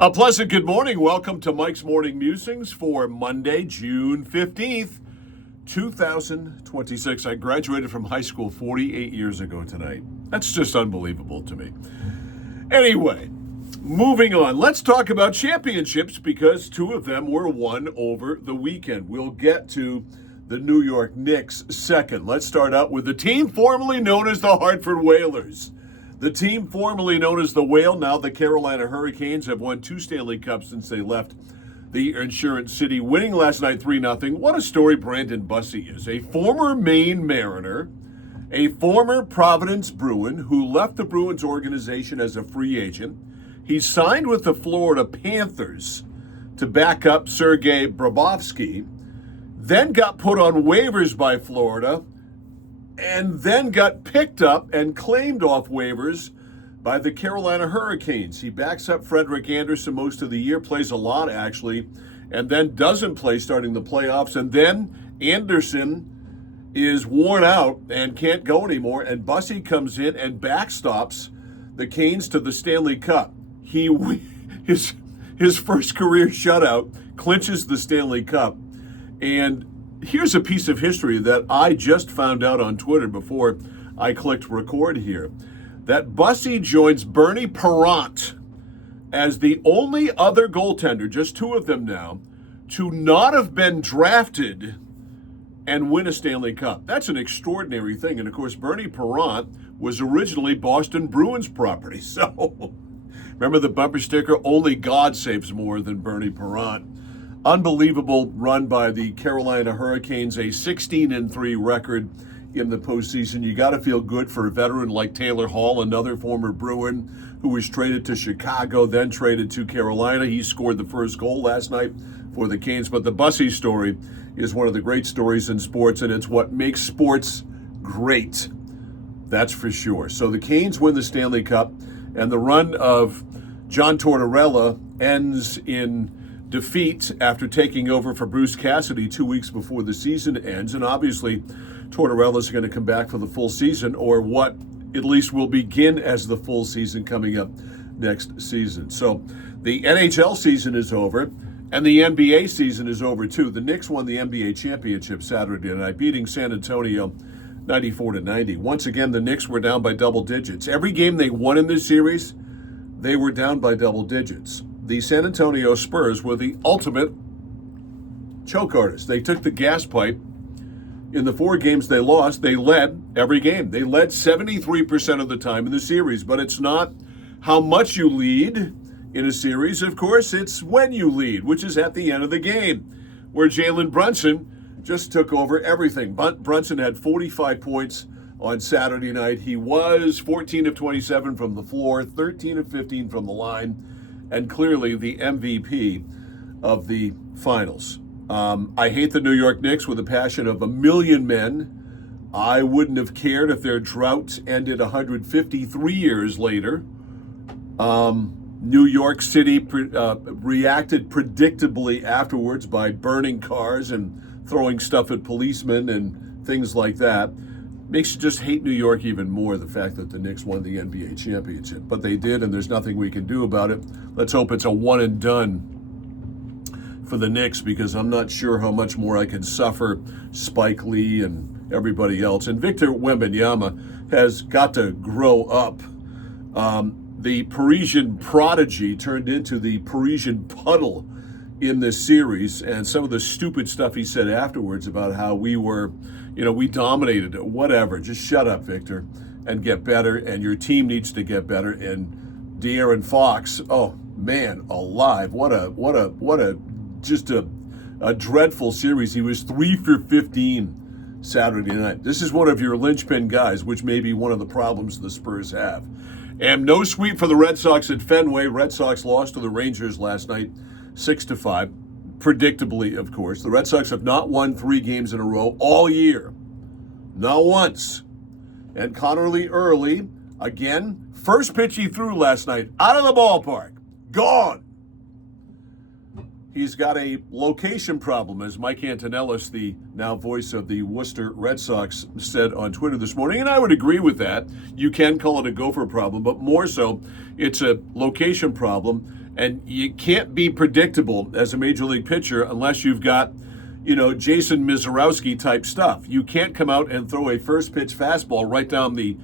A pleasant good morning. Welcome to Mike's Morning Musings for Monday, June 15th, 2026. I graduated from high school 48 years ago tonight. That's just unbelievable to me. Anyway, moving on. Let's talk about championships because two of them were won over the weekend. We'll get to the New York Knicks second. Let's start out with the team formerly known as the Hartford Whalers. The team formerly known as the Whale, now the Carolina Hurricanes, have won 2 Stanley Cups since they left the Insurance City, winning last night 3-0. What a story Brandon Bussey is. A former Maine Mariner, a former Providence Bruin who left the Bruins organization as a free agent. He signed with the Florida Panthers to back up Sergei Bobrovsky, then got put on waivers by Florida, and then got picked up and claimed off waivers by the Carolina Hurricanes. He backs up Frederik Andersen most of the year, plays a lot actually, and then doesn't play starting the playoffs. And then Andersen is worn out and can't go anymore, and Bussey comes in and backstops the Canes to the Stanley Cup. His first career shutout clinches the Stanley Cup. And here's a piece of history that I just found out on Twitter before I clicked record here. That Bussey joins Bernie Parent as the only other goaltender, just 2 of them now, to not have been drafted and win a Stanley Cup. That's an extraordinary thing. And of course, Bernie Parent was originally Boston Bruins property. So remember the bumper sticker, only God saves more than Bernie Parent. Unbelievable run by the Carolina Hurricanes, a 16-3 record in the postseason. You got to feel good for a veteran like Taylor Hall, another former Bruin who was traded to Chicago, then traded to Carolina. He scored the first goal last night for the Canes. But the Bussey story is one of the great stories in sports, and it's what makes sports great. That's for sure. So the Canes win the Stanley Cup, and the run of John Tortorella ends in defeat after taking over for Bruce Cassidy 2 weeks before the season ends. And obviously, Tortorella's going to come back for the full season, or what at least will begin as the full season coming up next season. So the NHL season is over, and the NBA season is over too. The Knicks won the NBA championship Saturday night, beating San Antonio 94-90. Once again, the Knicks were down by double digits. Every game they won in this series, they were down by double digits. The San Antonio Spurs were the ultimate choke artists. They took the gas pipe. In the 4 games they lost, they led every game. They led 73% of the time in the series. But it's not how much you lead in a series, of course. It's when you lead, which is at the end of the game, where Jalen Brunson just took over everything. Brunson had 45 points on Saturday night. He was 14 of 27 from the floor, 13 of 15 from the line, and clearly the MVP of the finals. I hate the New York Knicks with the passion of a million men. I wouldn't have cared if their drought ended 153 years later. New York City reacted predictably afterwards by burning cars and throwing stuff at policemen and things like that. Makes you just hate New York even more, the fact that the Knicks won the NBA championship. But they did, and there's nothing we can do about it. Let's hope it's a one and done for the Knicks, because I'm not sure how much more I can suffer Spike Lee and everybody else. And Victor Wembanyama has got to grow up. The Parisian prodigy turned into the Parisian puddle in this series, and some of the stupid stuff he said afterwards about how we dominated it. Whatever. Just shut up, Victor, and get better. And your team needs to get better. And De'Aaron Fox, oh man, alive! What a dreadful series. He was 3 for 15 Saturday night. This is one of your linchpin guys, which may be one of the problems the Spurs have. And no sweep for the Red Sox at Fenway. Red Sox lost to the Rangers last night, 6-5. Predictably, of course. The Red Sox have not won 3 games in a row all year. Not once. And Connerly Early, again, first pitch he threw last night, out of the ballpark. Gone. He's got a location problem, as Mike Antonellis, the now voice of the Worcester Red Sox, said on Twitter this morning, and I would agree with that. You can call it a gopher problem, but more so, it's a location problem. And you can't be predictable as a major league pitcher unless you've got, Jason Mizorowski type stuff. You can't come out and throw a first pitch fastball right down the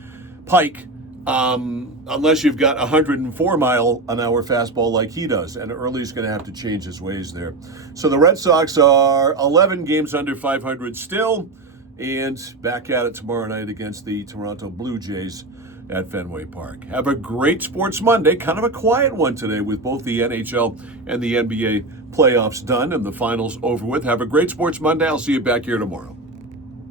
pike unless you've got a 104-mile-an-hour fastball like he does. And Early's going to have to change his ways there. So the Red Sox are 11 games under 500 still, and back at it tomorrow night against the Toronto Blue Jays at Fenway Park. Have a great Sports Monday. Kind of a quiet one today with both the NHL and the NBA playoffs done and the finals over with. Have a great Sports Monday. I'll see you back here tomorrow.